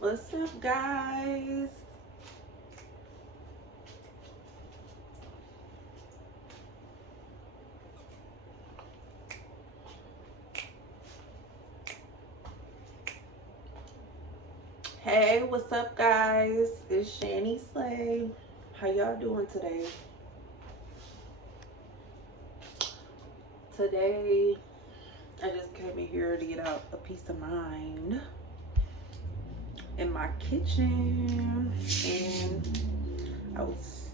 What's up, guys? Hey, what's up, guys? It's Shani Slay. How y'all doing today? Today, I just came in here to get out a peace of mind in my kitchen, and I was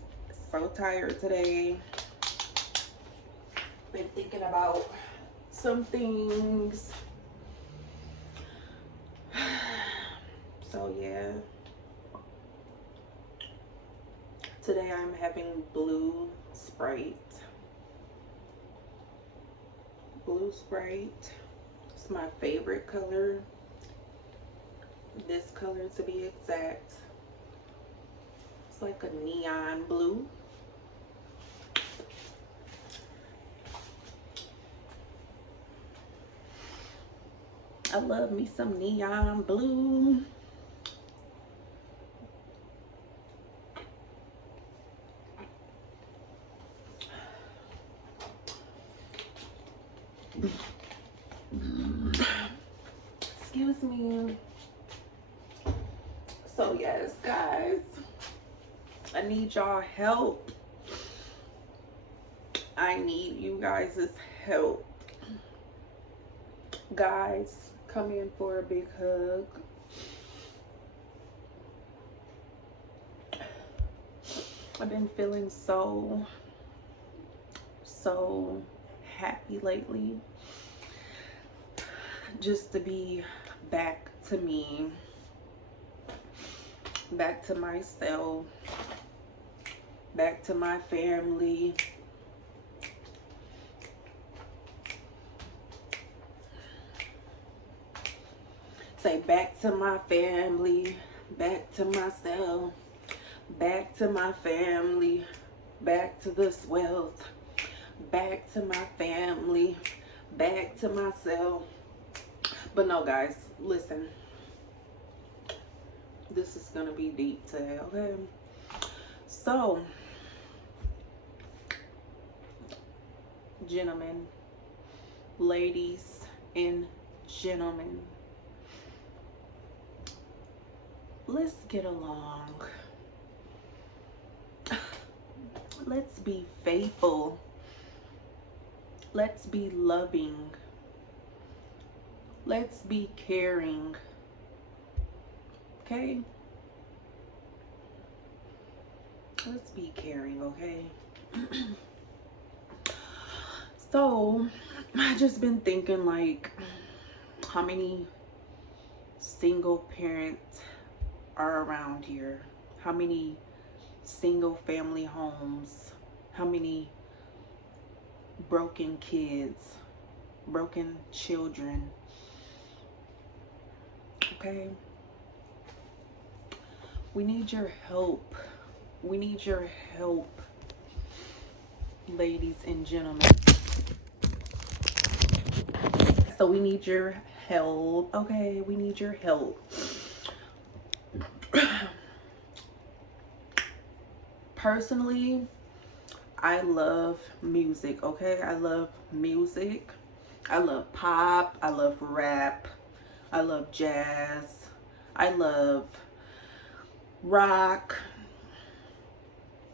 so tired today. Been thinking about some things. So yeah, today I'm having blue Sprite. Blue Sprite. It's my favorite color. This color to be exact. It's like a neon blue. I love me some neon blue. Excuse me. So yes, guys, I need y'all help. I need you guys' help. Guys, come in for a big hug. I've been feeling so happy lately. Just to be back to me, back to myself, back to my family. Say back to my family, back to myself, back to my family, back to this wealth, back to my family, back to myself. But no, guys, listen. This is gonna be deep today, okay? So, gentlemen, ladies and gentlemen, let's get along. Let's be faithful. Let's be loving. Let's be caring. Okay? Let's be caring, okay? So, I just been thinking, like, how many single parents are around here? How many single family homes? How many broken kids, broken children? Okay? We need your help. We need your help, ladies and gentlemen. So we need your help, okay? We need your help. Personally, I love music, okay? I love music. I love pop. I love rap. I love jazz. I love rock.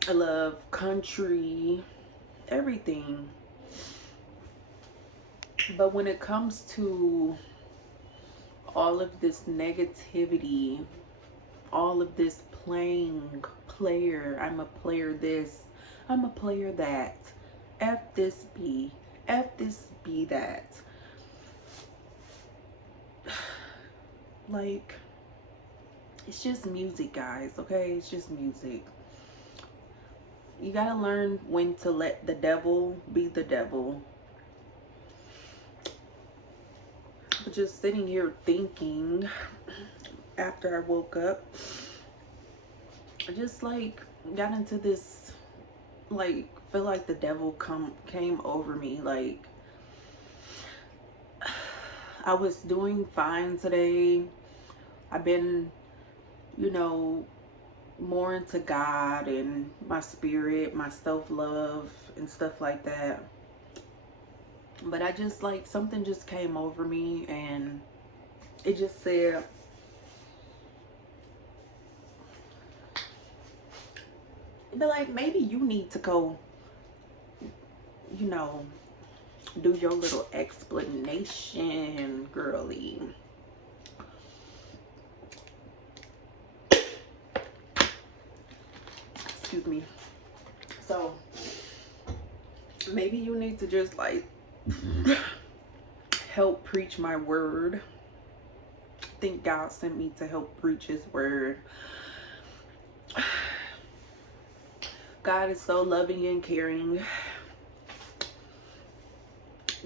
I love country. Everything. But when it comes to all of this negativity, all of this player, I'm a player this, I'm a player that, F this be, F this be that. Like, it's just music, guys, okay? It's just music. You gotta learn when to let the devil be the devil. But just sitting here thinking after I woke up, I just like got into this, like, feel like the devil came over me. Like, I was doing fine today. I've been you know, more into God and my spirit, my self-love and stuff like that. But I just like, something just came over me and it just said, but like, maybe you need to go, you know, do your little explanation, girly. Excuse me. So maybe you need to just like help preach my word. I think God sent me to help preach his word. God is so loving and caring.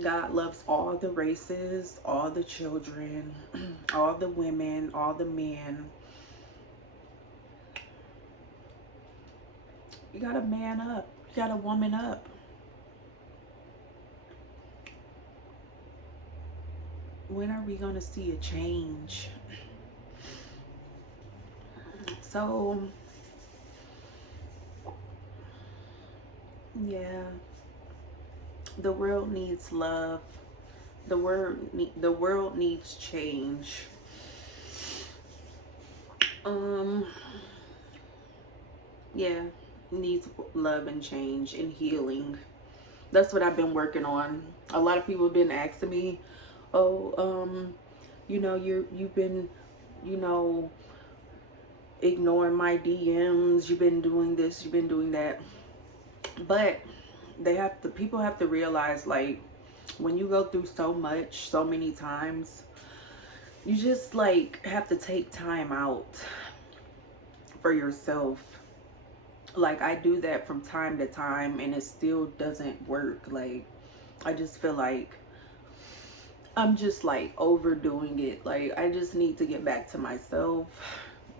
God loves all the races, all the children, all the women, all the men. You gotta man up. You gotta woman up. When are we gonna see a change? So, yeah. The world needs love. The world needs change. Yeah, needs love and change and healing. That's what I've been working on. A lot of people have been asking me, "Oh, you know, you've been, you know, ignoring my DMs. You've been doing this. You've been doing that." But people have to realize, like, when you go through so much, so many times, you just like have to take time out for yourself. Like, I do that from time to time and it still doesn't work. Like, I just feel like I'm just like overdoing it. Like, I just need to get back to myself.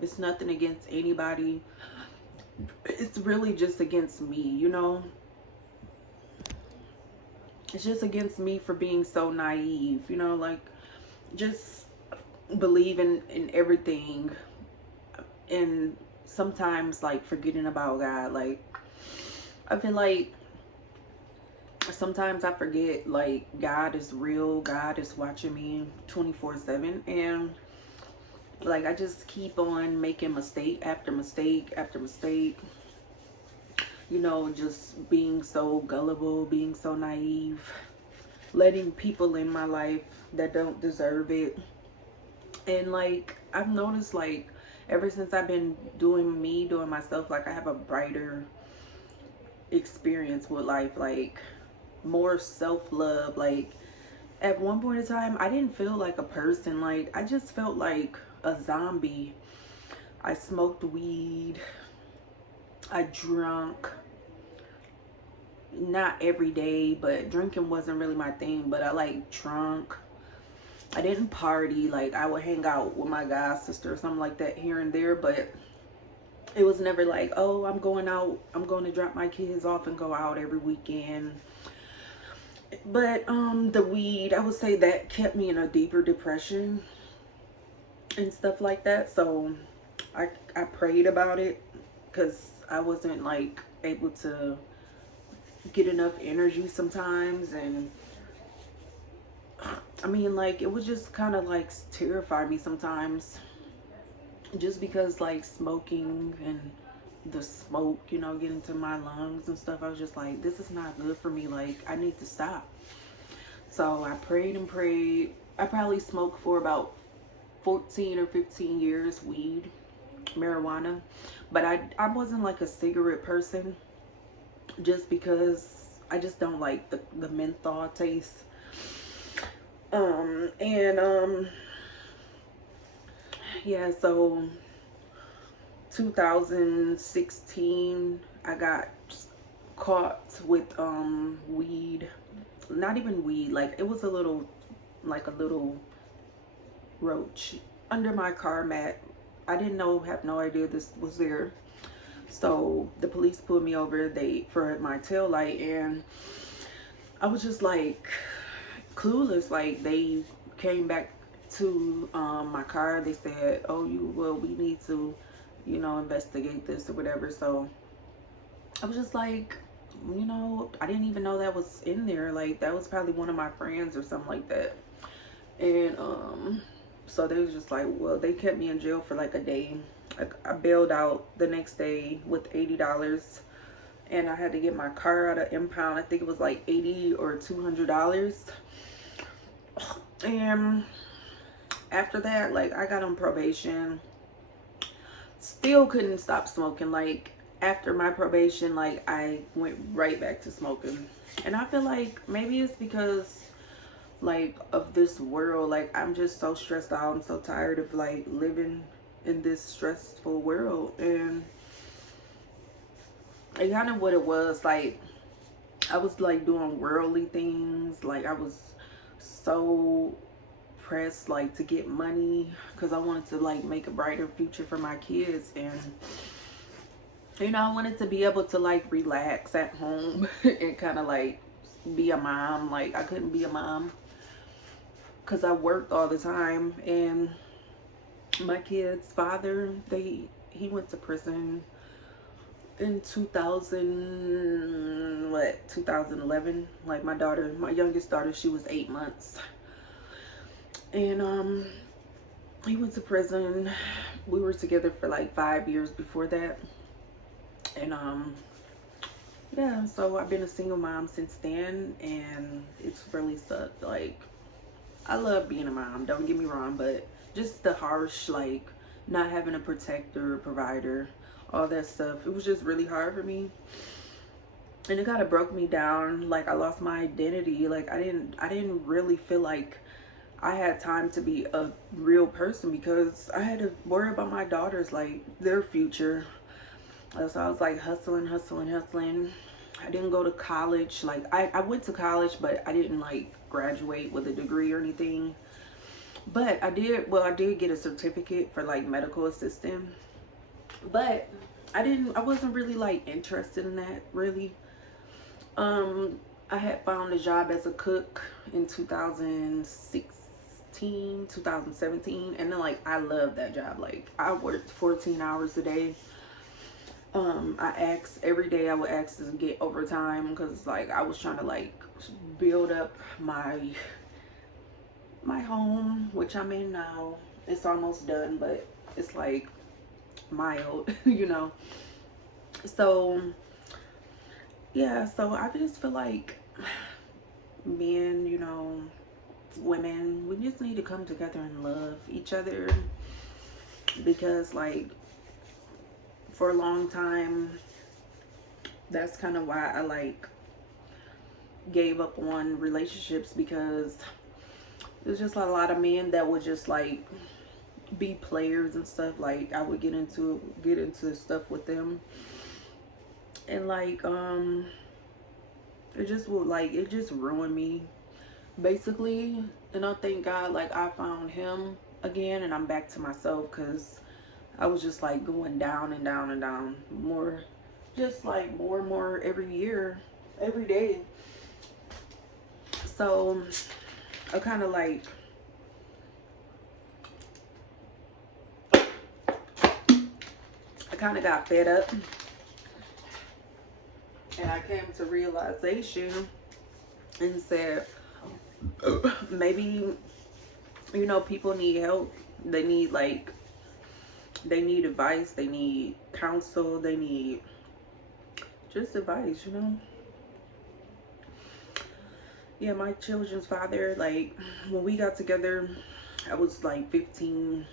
It's nothing against anybody. It's really just against me, you know? It's just against me for being so naive, you know, like just believing in everything and sometimes like forgetting about God. Like, I feel like sometimes I forget, like, God is real. God is watching me 24/7, and like I just keep on making mistake after mistake after mistake, you know, just being so gullible, being so naive, letting people in my life that don't deserve it. And like, I've noticed, like, ever since I've been doing me, doing myself, like, I have a brighter experience with life, like more self-love. Like, at one point in time, I didn't feel like a person. Like, I just felt like a zombie. I smoked weed, I drunk, not every day, but drinking wasn't really my thing, but I like drunk. I didn't party. Like, I would hang out with my god sister or something like that here and there, but it was never like, oh, I'm going out, I'm going to drop my kids off and go out every weekend. But the weed, I would say that kept me in a deeper depression and stuff like that. So I prayed about it because I wasn't like able to get enough energy sometimes. And I mean, like, it would just kind of like terrify me sometimes, just because like smoking and the smoke, you know, getting to my lungs and stuff. I was just like, this is not good for me. Like, I need to stop. So I prayed and prayed. I probably smoked for about 14 or 15 years, weed, marijuana. But I wasn't like a cigarette person, just because I just don't like the menthol taste. And yeah, so 2016 I got caught with weed. Not even weed, like, it was a little, like a little roach under my car mat. I didn't know, have no idea this was there. So the police pulled me over, for my tail light, and I was just like clueless. Like, they came back to my car. They said, oh, we need to, you know, investigate this or whatever. So I was just like, you know, I didn't even know that was in there. Like, that was probably one of my friends or something like that. And so they was just like, well, they kept me in jail for like a day. I bailed out the next day with $80, and I had to get my car out of impound. I think it was like $80 or $200. And after that, like, I got on probation. Still couldn't stop smoking. Like, after my probation, like, I went right back to smoking. And I feel like maybe it's because, like, of this world. Like, I'm just so stressed out. I'm so tired of, like, living in this stressful world. And it kind of what it was. Like, I was, like, doing worldly things. Like, I was so pressed, like, to get money because I wanted to, like, make a brighter future for my kids. And, you know, I wanted to be able to, like, relax at home and kind of, like, be a mom. Like, I couldn't be a mom because I worked all the time. And my kid's father, he went to prison in 2011. Like, my youngest daughter, she was 8 months. And he went to prison. We were together for like 5 years before that. And yeah, so I've been a single mom since then, and it's really sucked. Like, I love being a mom, don't get me wrong, but just the harsh, like, not having a protector, provider, all that stuff, it was just really hard for me. And it kind of broke me down. Like, I lost my identity. Like, I didn't really feel like I had time to be a real person because I had to worry about my daughters, like, their future. So I was like hustling. I didn't go to college. Like, I went to college, but I didn't, like, graduate with a degree or anything. But I did get a certificate for, like, medical assistant. But I wasn't really, like, interested in that, really. I had found a job as a cook in 2017, and then, like, I loved that job. Like, I worked 14 hours a day. I asked every day, I would ask to get overtime because, like, I was trying to, like, build up my home, which I'm in now. It's almost done, but it's, like, mild, you know. So yeah, so I just feel like men, you know, women, we just need to come together and love each other, because, like, for a long time, that's kind of why I, like, gave up on relationships, because there's just a lot of men that would just, like, be players and stuff. Like, I would get into stuff with them, and, like, it just would, like, it just ruined me, basically. And I thank God, like, I found him again, and I'm back to myself, because I was just, like, going down and down and down more, just, like, more and more every year, every day. So I kind of, like, got fed up, and I came to realization and said, maybe, you know, people need help. They need, like, they need advice, they need counsel, they need just advice, you know. Yeah, my children's father, like, when we got together, I was like 15,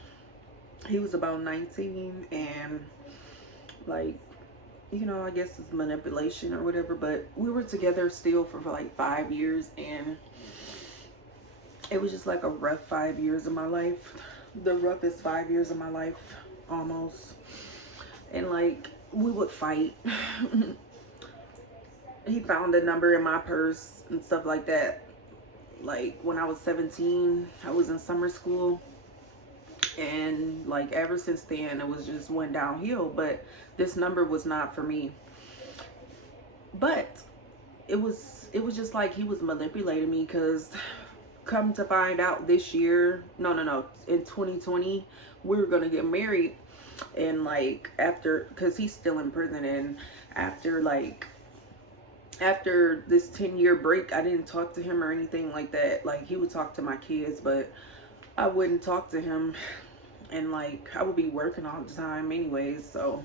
he was about 19, and, like, you know, I guess it's manipulation or whatever, but we were together still for like 5 years, and it was just like a rough 5 years of my life, the roughest 5 years of my life, almost. And, like, we would fight. He found a number in my purse and stuff like that. Like, when I was 17, I was in summer school, and, like, ever since then it was just went downhill. But this number was not for me. But it was just like he was manipulating me, because come to find out this year, no, in 2020, we were gonna get married. And like after, because he's still in prison, and after like after this 10-year break, I didn't talk to him or anything like that. Like he would talk to my kids, but I wouldn't talk to him, and like I would be working all the time anyways. So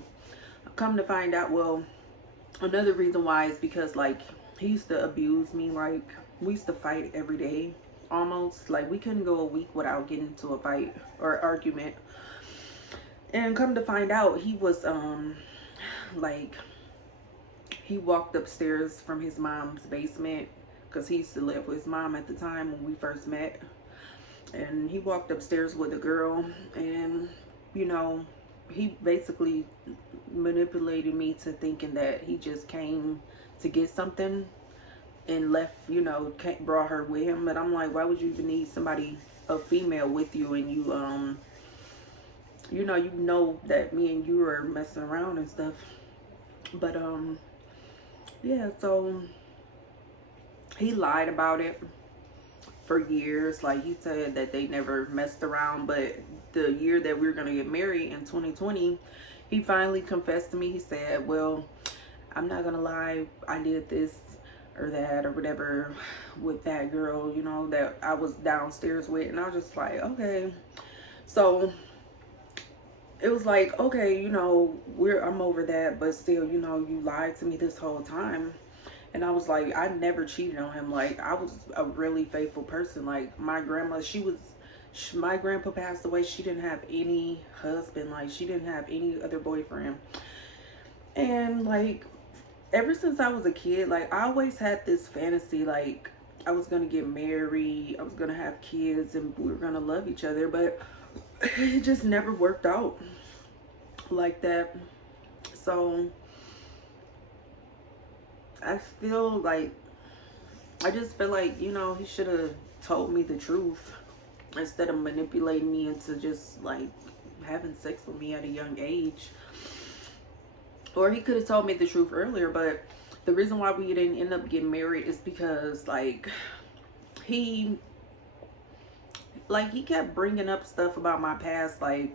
I come to find out, well, another reason why is because like he used to abuse me. Like we used to fight every day almost. Like we couldn't go a week without getting into a fight or argument. And come to find out, he was like he walked upstairs from his mom's basement, because he used to live with his mom at the time when we first met. And he walked upstairs with a girl, and you know, he basically manipulated me to thinking that he just came to get something and left, you know, brought her with him. But I'm like, why would you even need somebody, a female, with you, and you know that me and you are messing around and stuff. But yeah, so he lied about it for years. Like he said that they never messed around, but the year that we were gonna get married in 2020, he finally confessed to me. He said, well, I'm not gonna lie, I did this or that or whatever with that girl, you know, that I was downstairs with. And I was just like, okay. So it was like, okay, you know, I'm over that, but still, you know, you lied to me this whole time. And I was like, I never cheated on him. Like I was a really faithful person. Like my grandma, my grandpa passed away, she didn't have any husband. Like she didn't have any other boyfriend. And like ever since I was a kid, like I always had this fantasy, like I was gonna get married, I was gonna have kids, and we were gonna love each other. But it just never worked out like that. So I feel like, I just feel like, you know, he should have told me the truth instead of manipulating me into just like having sex with me at a young age. Or he could have told me the truth earlier. But the reason why we didn't end up getting married is because like he he kept bringing up stuff about my past. Like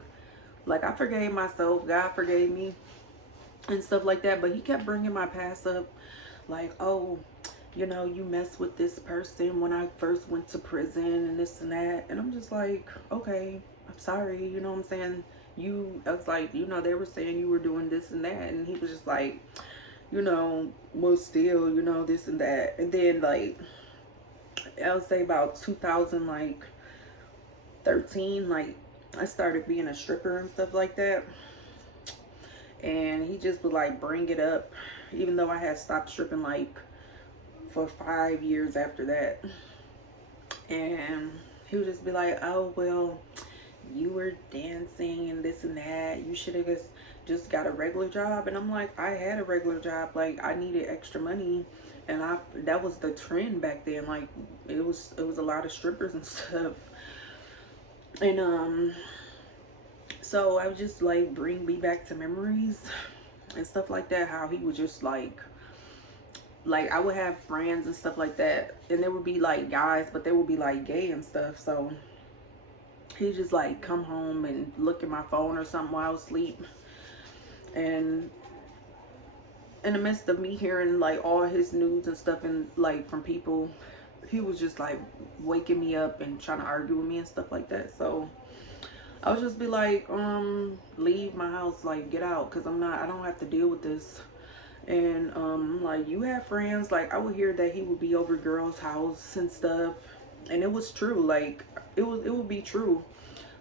I forgave myself, God forgave me and stuff like that, but he kept bringing my past up. Like, oh, you know, you messed with this person when I first went to prison and this and that. And I'm just like, okay, I'm sorry, you know what I'm saying? I was like, you know, they were saying you were doing this and that. And he was just like, you know, well, still, you know, this and that. And then like, I would say about 2013, like I started being a stripper and stuff like that. And he just would like bring it up, even though I had stopped stripping like for 5 years after that. And he would just be like, oh, well, you were dancing and this and that, you should have just got a regular job. And I'm like, I had a regular job, like I needed extra money, and that was the trend back then. Like it was a lot of strippers and stuff. And so I would just like bring me back to memories and stuff like that, how he would just like I would have friends and stuff like that, and there would be like guys, but they would be like gay and stuff. So he'd just like come home and look at my phone or something while I was asleep, and in the midst of me hearing like all his nudes and stuff, and like from people, he was just like waking me up and trying to argue with me and stuff like that. So I would just be like, leave my house, like get out, because I don't have to deal with this. And like, you have friends. Like I would hear that he would be over girls' house and stuff, and it was true. Like it would be true.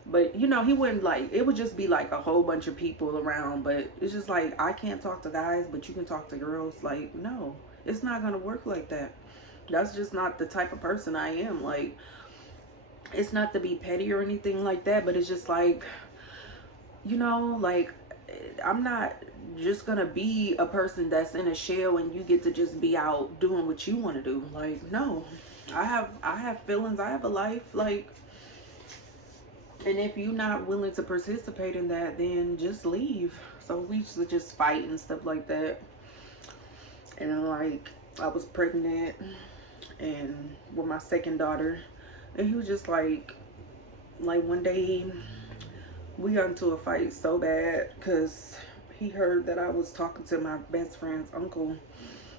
But you know, he wouldn't, like, it would just be like a whole bunch of people around. But it's just like, I can't talk to guys, but you can talk to girls. Like, no, it's not gonna work like that. That's just not the type of person I am. Like, it's not to be petty or anything like that, but it's just like, you know, like I'm not just gonna be a person that's in a shell and you get to just be out doing what you want to do. Like, no, I have feelings, I have a life. Like, and if you're not willing to participate in that, then just leave. So we used to just fight and stuff like that. And like, I was pregnant and with my second daughter, And he was just like one day we got into a fight so bad because he heard that I was talking to my best friend's uncle.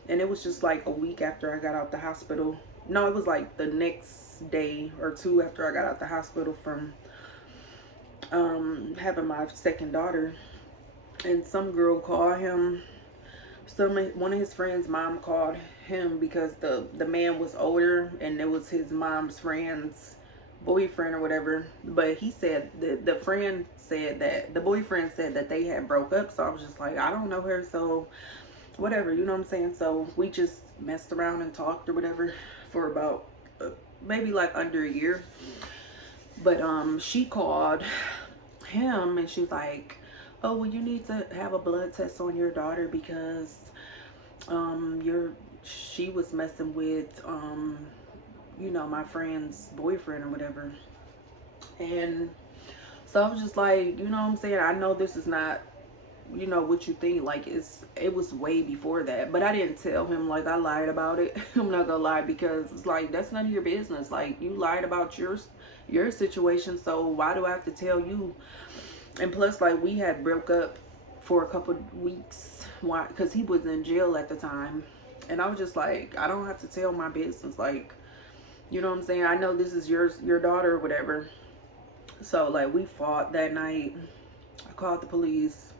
And it was just like a week after I got out the hospital. No, it was like the next day or two after I got out the hospital from having my second daughter. And some girl called him. One of his friends' mom called him because the man was older and it was his mom's friend's boyfriend or whatever. But he said the friend said that the boyfriend said that they had broke up. So I was just like, I don't know her, so whatever, you know what I'm saying? So we just messed around and talked or whatever for about maybe like under a year. But she called him and she's like, oh, well, you need to have a blood test on your daughter because she was messing with you know, my friend's boyfriend or whatever. And so I was just like, you know what I'm saying, I know this is not, you know, what you think, like it was way before that. But I didn't tell him, like, I lied about it. I'm not gonna lie, because it's like, that's none of your business. Like, you lied about your situation, so why do I have to tell you? And plus, like, we had broke up for a couple weeks. Why? Because he was in jail at the time. And I was just like, I don't have to tell my business. Like, you know what I'm saying, I know this is your daughter or whatever. So like, we fought that night. I called the police.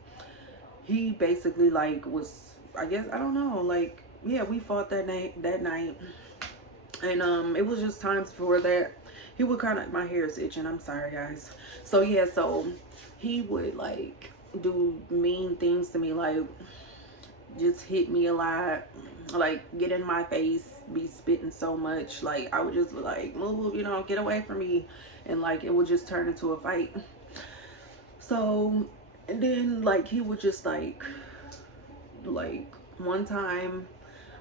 He basically like was, I guess, I don't know, like, yeah, we fought that night. And it was just times before that he would kind of, my hair is itching, I'm sorry guys. So yeah, so he would like do mean things to me, like just hit me a lot, like get in my face, be spitting so much, like I would just be like, move, you know, get away from me. And like, it would just turn into a fight. So, and then like, he would just like one time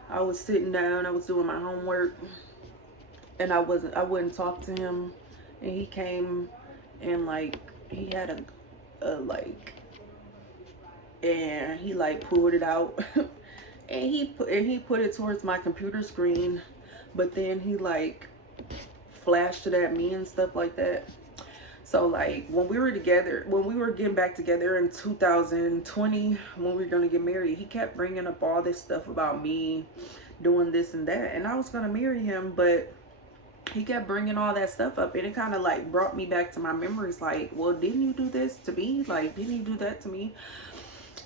I was sitting down, I was doing my homework, and I wouldn't talk to him, and he came and like, he had a like, and he like pulled it out and he put it towards my computer screen, but then he like flashed it at me and stuff like that. So like, when we were together, when we were getting back together in 2020, when we were going to get married, he kept bringing up all this stuff about me doing this and that, and I was going to marry him, but he kept bringing all that stuff up, and it kind of like brought me back to my memories, like, well, didn't you do this to me? Like, didn't you do that to me?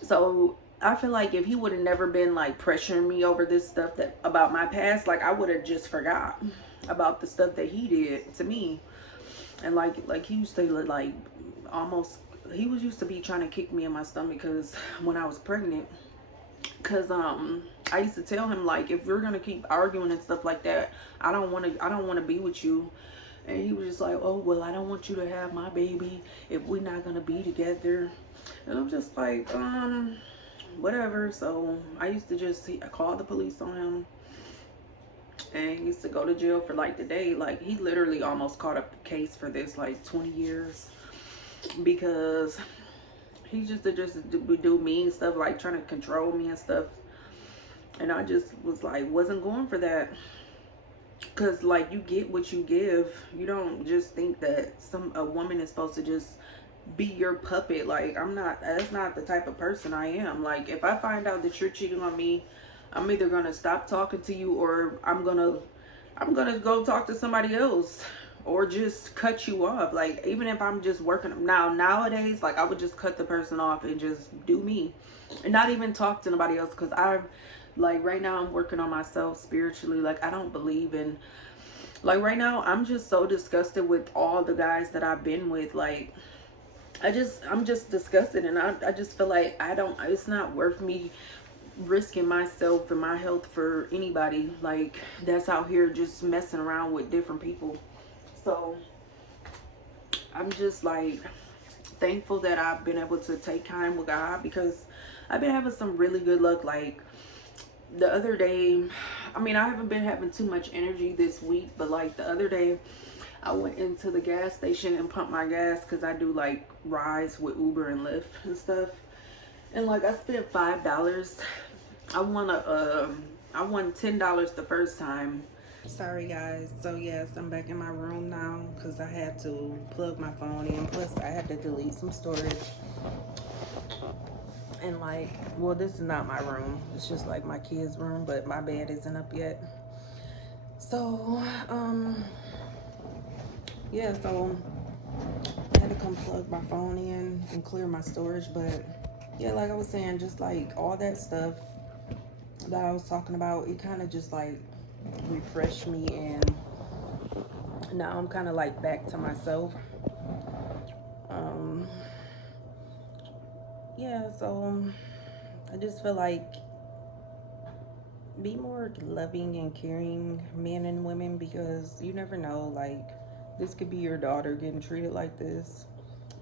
So I feel like if he would have never been like pressuring me over this stuff that about my past, like I would have just forgot about the stuff that he did to me. And like he used to like almost, he was used to be trying to kick me in my stomach because when I was pregnant, because I used to tell him, like, if we're gonna keep arguing and stuff like that, I don't want to be with you. And he was just like, oh, well, I don't want you to have my baby if we're not gonna be together. And I'm just like, whatever. So I used to just, I called the police on him, and he used to go to jail for like the day. Like, he literally almost caught a case for this, like 20 years, because he just do mean stuff, like trying to control me and stuff. And I just was like, wasn't going for that. Because like, you get what you give. You don't just think that a woman is supposed to just be your puppet. Like, I'm not, that's not the type of person I am. Like, if I find out that you're cheating on me, I'm either gonna stop talking to you, or I'm gonna go talk to somebody else, or just cut you off. Like, even if I'm just working nowadays, like, I would just cut the person off and just do me and not even talk to nobody else. Because I, like, right now I'm working on myself spiritually. Like, I don't believe in, like, right now I'm just so disgusted with all the guys that I've been with. Like, I'm just disgusted, and I just feel like it's not worth me risking myself and my health for anybody like that's out here just messing around with different people. So I'm just like thankful that I've been able to take time with God, because I've been having some really good luck. Like, the other day, I mean, I haven't been having too much energy this week, but like the other day I went into the gas station and pumped my gas, because I do like rides with Uber and Lyft and stuff. And like, I spent $5. I won $10 the first time, Sorry guys. So yes, I'm back in my room now because I had to plug my phone in. Plus I had to delete some storage. And like, well, this is not my room. It's just like my kids' room, but my bed isn't up yet. So, yeah, so I had to come plug my phone in and clear my storage. But yeah, like I was saying, just like all that stuff that I was talking about, it kind of just like refreshed me, and now I'm kind of like back to myself. Um, yeah, so I just feel like be more loving and caring men and women, because you never know, like this could be your daughter getting treated like this,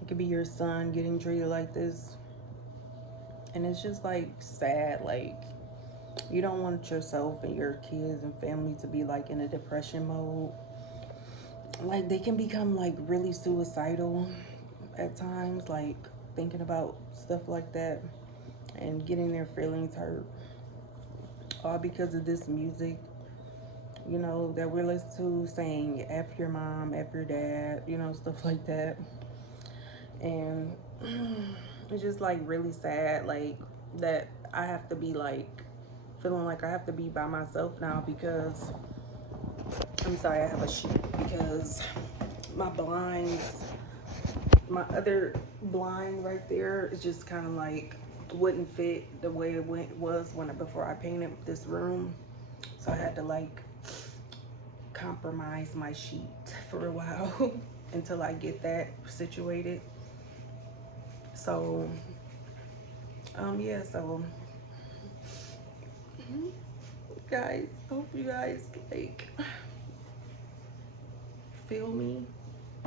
it could be your son getting treated like this, and it's just like sad. Like you don't want yourself and your kids and family to be like in a depression mode. Like they can become like really suicidal at times, like thinking about stuff like that and getting their feelings hurt, all because of this music, you know, that we're listening to, saying F your mom, F your dad, you know, stuff like that. And it's just like really sad, like that I have to be like feeling like I have to be by myself now because I'm sorry, I have a sheet because my blinds, my other blind right there is just kind of like wouldn't fit the way was when before I painted this room. So I had to like compromise my sheet for a while until I get that situated. So yeah, so guys, hope you guys like feel me,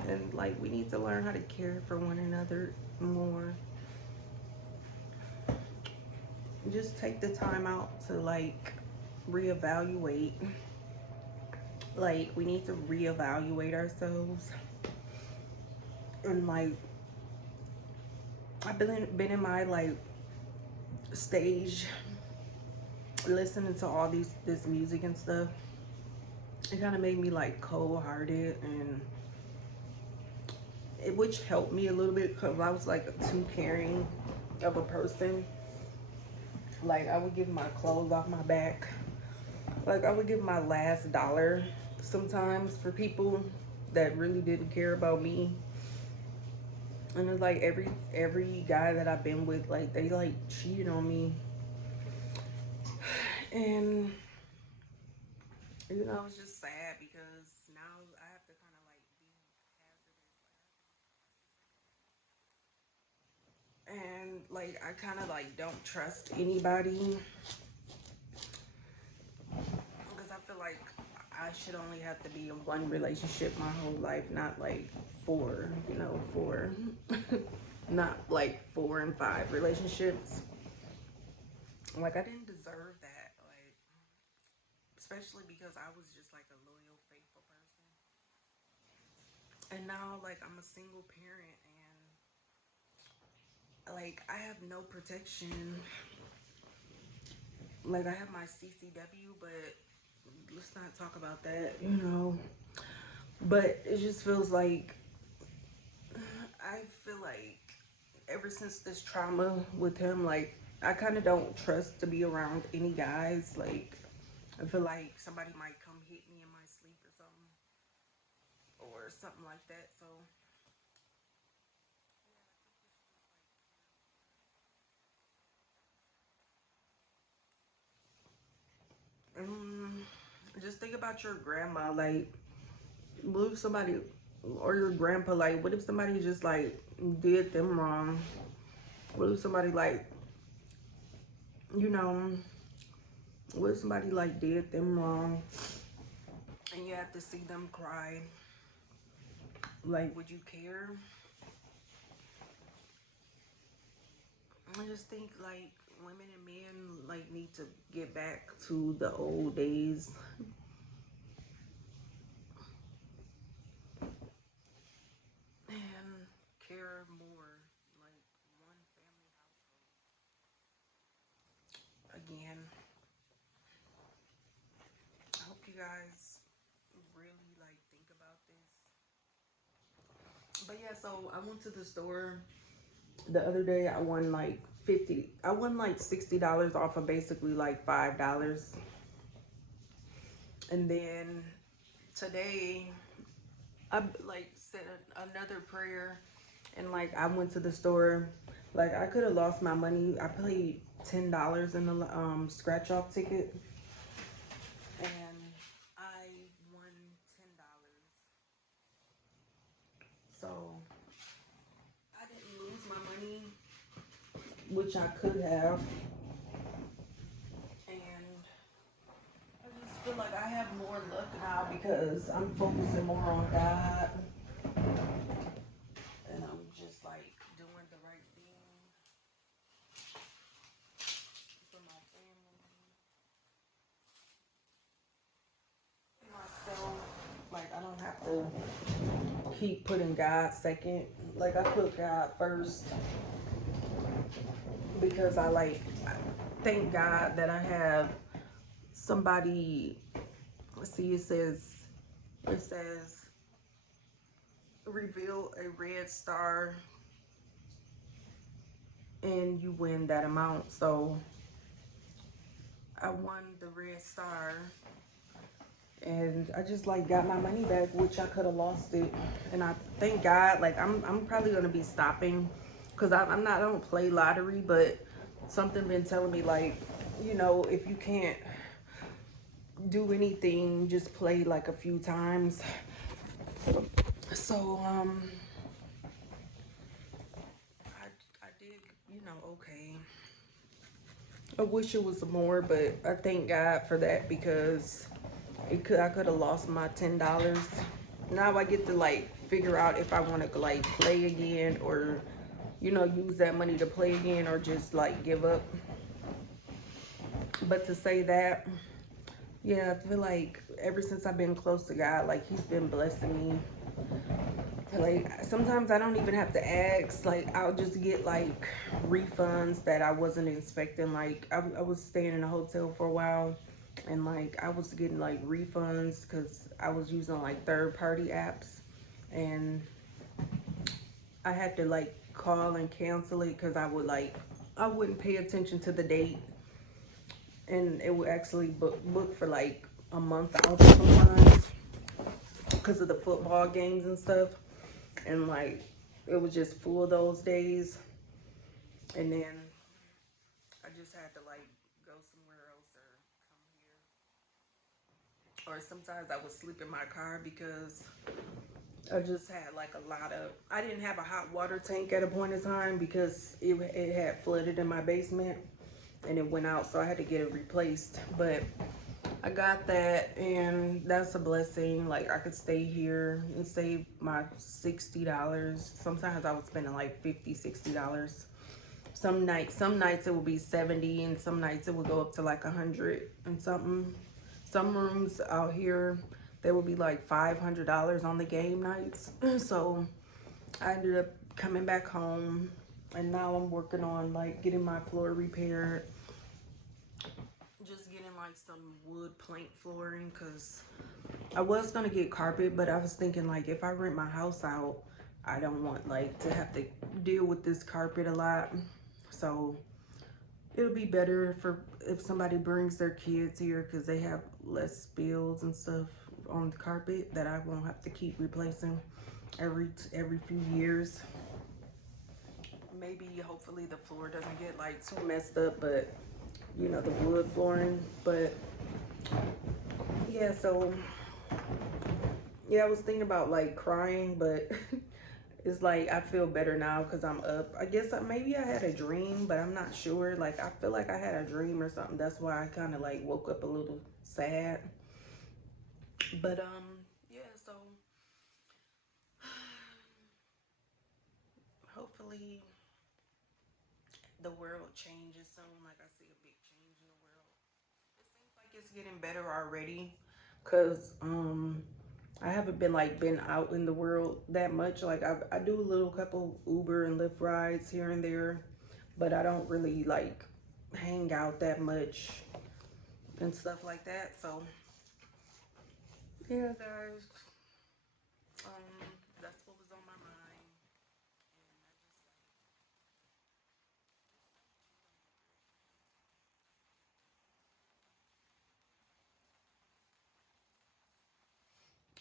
and like we need to learn how to care for one another more. Just take the time out to like reevaluate. Like we need to reevaluate ourselves. And like I've been in my like stage listening to all this music and stuff. It kind of made me like cold-hearted, and which helped me a little bit because I was like too caring of a person. Like I would give my clothes off my back. Like I would give my last dollar sometimes for people that really didn't care about me. And it's like every guy that I've been with, like they like cheated on me. And you know, it's just sad because now I have to kind of like be hazardous. And like I kind of like don't trust anybody because I feel like I should only have to be in one relationship my whole life, not like four, you know, four, not like 4 and 5 relationships. Like I didn't deserve that, like especially because I was just like a loyal, faithful person. And now like I'm a single parent, and like I have no protection. Like I have my CCW, but let's not talk about that, you know. But it just feels like I feel like ever since this trauma with him, like I kind of don't trust to be around any guys. Like I feel like somebody might come hit me in my sleep or something like that. So um, just think about your grandma. Like, what if somebody or your grandpa? Like, what if somebody just like did them wrong? What if somebody like, you know, what if somebody like did them wrong, and you have to see them cry? Like, would you care? I just think like women and men like need to get back to the old days and care more, like one family household. Again, I hope you guys But yeah, so I went to the store the other day. I won like I won like $60 off of basically like $5. And then today I like said another prayer, and like I went to the store. Like I could have lost my money. I paid $10 in the scratch off ticket, and I won $10. So I didn't lose my money, which I could have. And I just feel like I have more luck now because I'm focusing more on God, and I'm just like doing the right thing for my family, myself. Like I don't have to keep putting God second. Like I put God first because I thank God that I have somebody. Let's see, it says reveal a red star and you win that amount. So I won the red star, and I just like got my money back, which I could have lost it. And I thank God. Like I'm probably gonna be stopping because I don't play lottery, but something been telling me like, if you can't do anything, just play like a few times. So I did, okay. I wish it was more, but I thank God for that because I could have lost my $10. Now I get to like figure out if I want to like play again, or use that money to play again, or just like give up. But to say that, yeah, I feel like ever since I've been close to God, like He's been blessing me. Like sometimes I don't even have to ask. Like I'll just get like refunds that I wasn't expecting. Like I was staying in a hotel for a while, and like I was getting like refunds because I was using like third-party apps, and I had to like call and cancel it because I wouldn't pay attention to the date, and it would actually book for like a month out sometimes because of the football games and stuff, and like it was just full those days, and then I just had to like go somewhere else or come here, or sometimes I would sleep in my car because I just had like a lot of, I didn't have a hot water tank at a point in time because it had flooded in my basement and it went out, so I had to get it replaced. But I got that, and that's a blessing. Like I could stay here and save my $60. Sometimes I was spending like $50, $60. Some nights it will be 70, and some nights it will go up to like 100 and something. Some rooms out here, they will be like $500 on the game nights. So I ended up coming back home, and now I'm working on like getting my floor repaired, just getting like some wood plank flooring, because I was gonna get carpet, but I was thinking like if I rent my house out, I don't want like to have to deal with this carpet a lot. So it'll be better for if somebody brings their kids here, because they have less spills and stuff on the carpet that I won't have to keep replacing every few years. Maybe hopefully the floor doesn't get like too messed up, but the wood flooring. But yeah, so yeah, I was thinking about like crying, but it's like I feel better now because I'm up. I guess maybe I had a dream, but I'm not sure. Like I feel like I had a dream or something. That's why I kind of like woke up a little sad. But yeah, so hopefully the world changes soon. Like I see a big change in the world. It seems like it's getting better already, cause I haven't been out in the world that much. Like I do a little couple Uber and Lyft rides here and there, but I don't really like hang out that much and stuff like that. So yeah, guys, that's what was on my mind.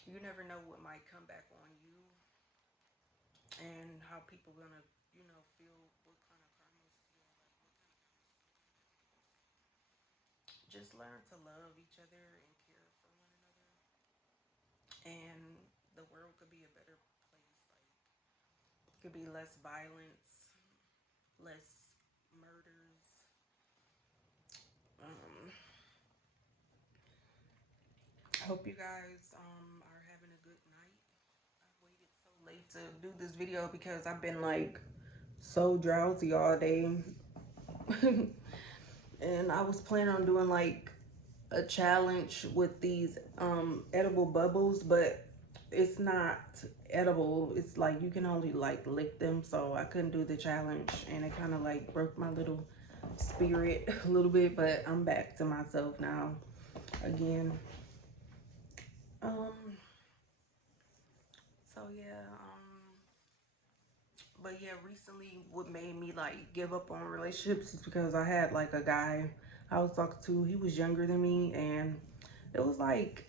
You never know what might come back on you and how people gonna, you know, feel what kind of karma's feel like, what kind of karma's gonna. Just learn to love each other and care for one another, and the world could be a better place. Like, it could be less violence, less murders. Um, I hope you guys are having a good night. I waited so late to do this video because I've been like so drowsy all day. And I was planning on doing like a challenge with these edible bubbles, but it's not edible. It's like you can only like lick them, so I couldn't do the challenge, and it kind of like broke my little spirit a little bit, but I'm back to myself now again. um so yeah, but yeah, recently what made me like give up on relationships is because I had like a guy I was talking to. He was younger than me, and it was like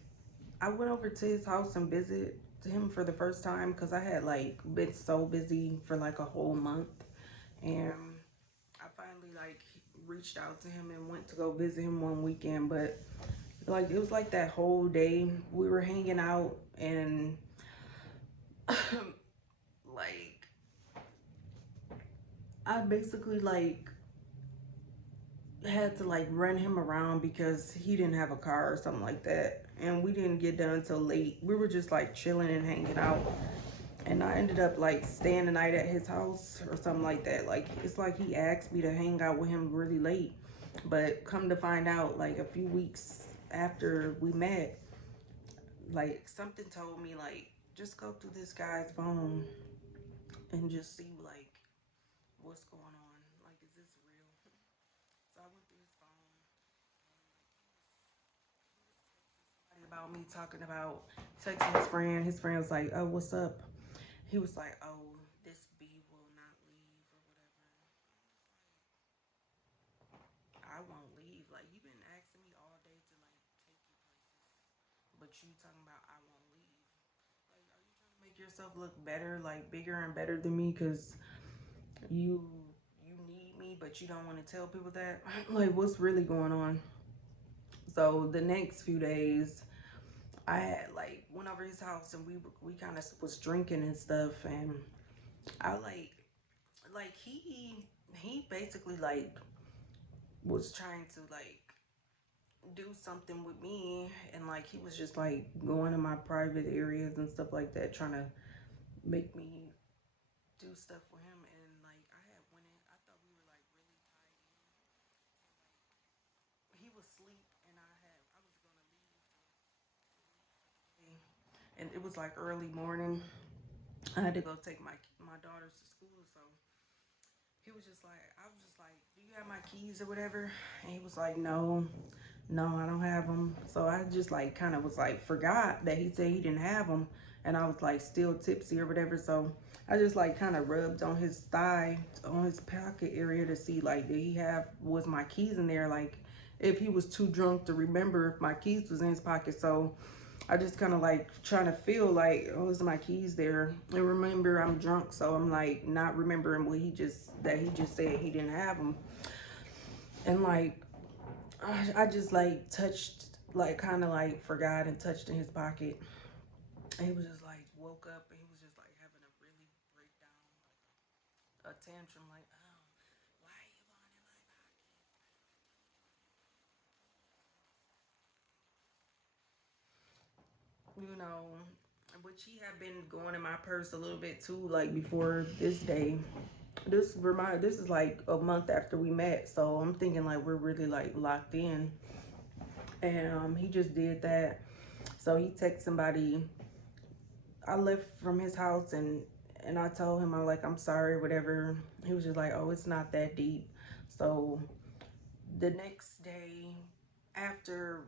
I went over to his house and visited him for the first time because I had like been so busy for like a whole month, and I finally like reached out to him and went to go visit him one weekend. But like it was like that whole day we were hanging out, and like I basically like had to like run him around because he didn't have a car or something like that, and we didn't get done until late. We were just like chilling and hanging out, and I ended up like staying the night at his house or something like that. Like it's like he asked me to hang out with him really late, but come to find out, like a few weeks after we met, like something told me like just go through this guy's phone and just see like what's going on. Like, is this real? So I went through his phone, and like he was texting somebody about me, talking about texting his friend. His friend was like, "Oh, what's up?" He was like, "Oh, this bee will not leave or whatever." I won't leave. Like, you've been asking me all day to like take you places, but you talking about I won't leave. Like, are you trying to make yourself look better, like bigger and better than me? Cause you need me, but you don't want to tell people that. Like, what's really going on? So the next few days, I had like went over his house, and we kind of was drinking and stuff, and I like he basically like was trying to like do something with me, and like he was just like going to my private areas and stuff like that, trying to make me do stuff with him. And like I had went in, I thought we were like really tied in, so like he was asleep, and I was gonna leave to leave for the day, and it was like early morning. I had to go take my daughters to school, so he was just like, I was just like, "Do you have my keys or whatever?" And he was like, "No, no, I don't have them." So I just like kind of was like, forgot that he said he didn't have them. And I was like still tipsy or whatever. So I just like kind of rubbed on his thigh, on his pocket area to see like, did he have, was my keys in there? Like if he was too drunk to remember if my keys was in his pocket. So I just kind of like trying to feel like, oh, is my keys there? And remember, I'm drunk, so I'm like not remembering what he just said he didn't have them. And like, I just like touched, like kind of like forgot and touched in his pocket. And he was just like woke up, and he was just like having a really breakdown, like a tantrum, like, oh, why are you going in my pocket? You know, which he had been going in my purse a little bit too, like before this day. This is like a month after we met, so I'm thinking like we're really like locked in. And he just did that. So he texted somebody. I left from his house, and I told him, I'm like, I'm sorry, whatever. He was just like, oh, it's not that deep. So the next day after,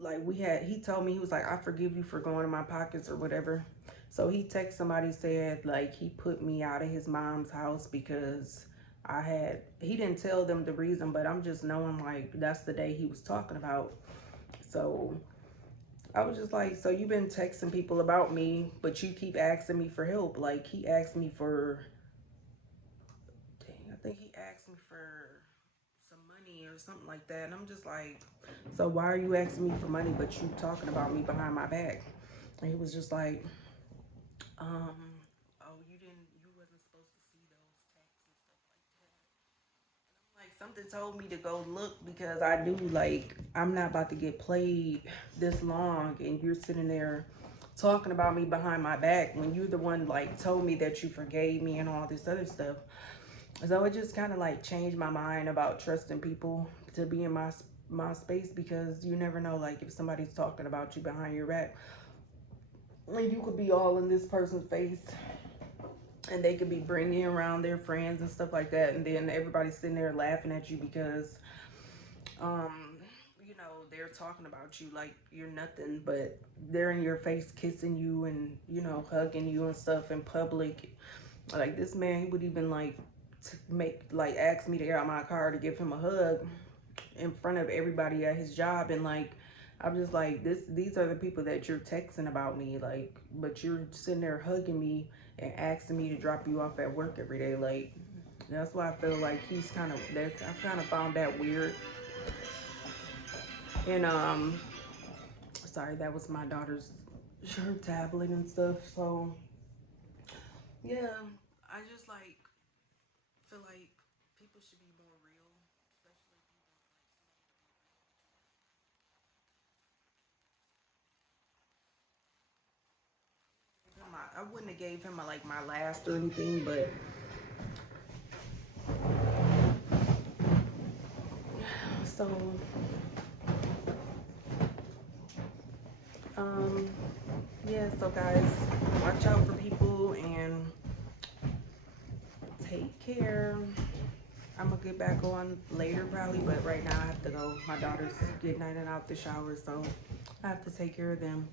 like he told me, he was like, I forgive you for going in my pockets or whatever. So he texted somebody, said like he put me out of his mom's house because he didn't tell them the reason, but I'm just knowing like that's the day he was talking about. So I was just like, so you've been texting people about me, but you keep asking me for help. Like, he asked me for, dang, I think he asked me for some money or something like that. And I'm just like, so why are you asking me for money, but you talking about me behind my back? And he was just like, um, oh, you wasn't supposed to see those texts and stuff like that. Like something told me to go look because I knew like I'm not about to get played this long and you're sitting there talking about me behind my back when you're the one like told me that you forgave me and all this other stuff. So it just kind of like changed my mind about trusting people to be in my space because you never know like if somebody's talking about you behind your back and you could be all in this person's face and they could be bringing around their friends and stuff like that and then everybody's sitting there laughing at you because um you know they're talking about you like you're nothing but they're in your face kissing you and you know hugging you and stuff in public. Like this man, he would even like make like ask me to get out my car to give him a hug in front of everybody at his job. And like I'm just like these are the people that you're texting about me, like, but you're sitting there hugging me and asking me to drop you off at work every day. Like that's why I feel like he's kind of that. I kind of found that weird. And sorry, that was my daughter's shirt tablet and stuff. So yeah, I just like feel like people should be more real, especially if you want like somebody to be real. I wouldn't have gave him a, like my last or anything, but so um yeah. So guys, watch out for people and take care. I'm gonna get back on later probably, but right now I have to go. My daughter's getting in and out the shower, so I have to take care of them.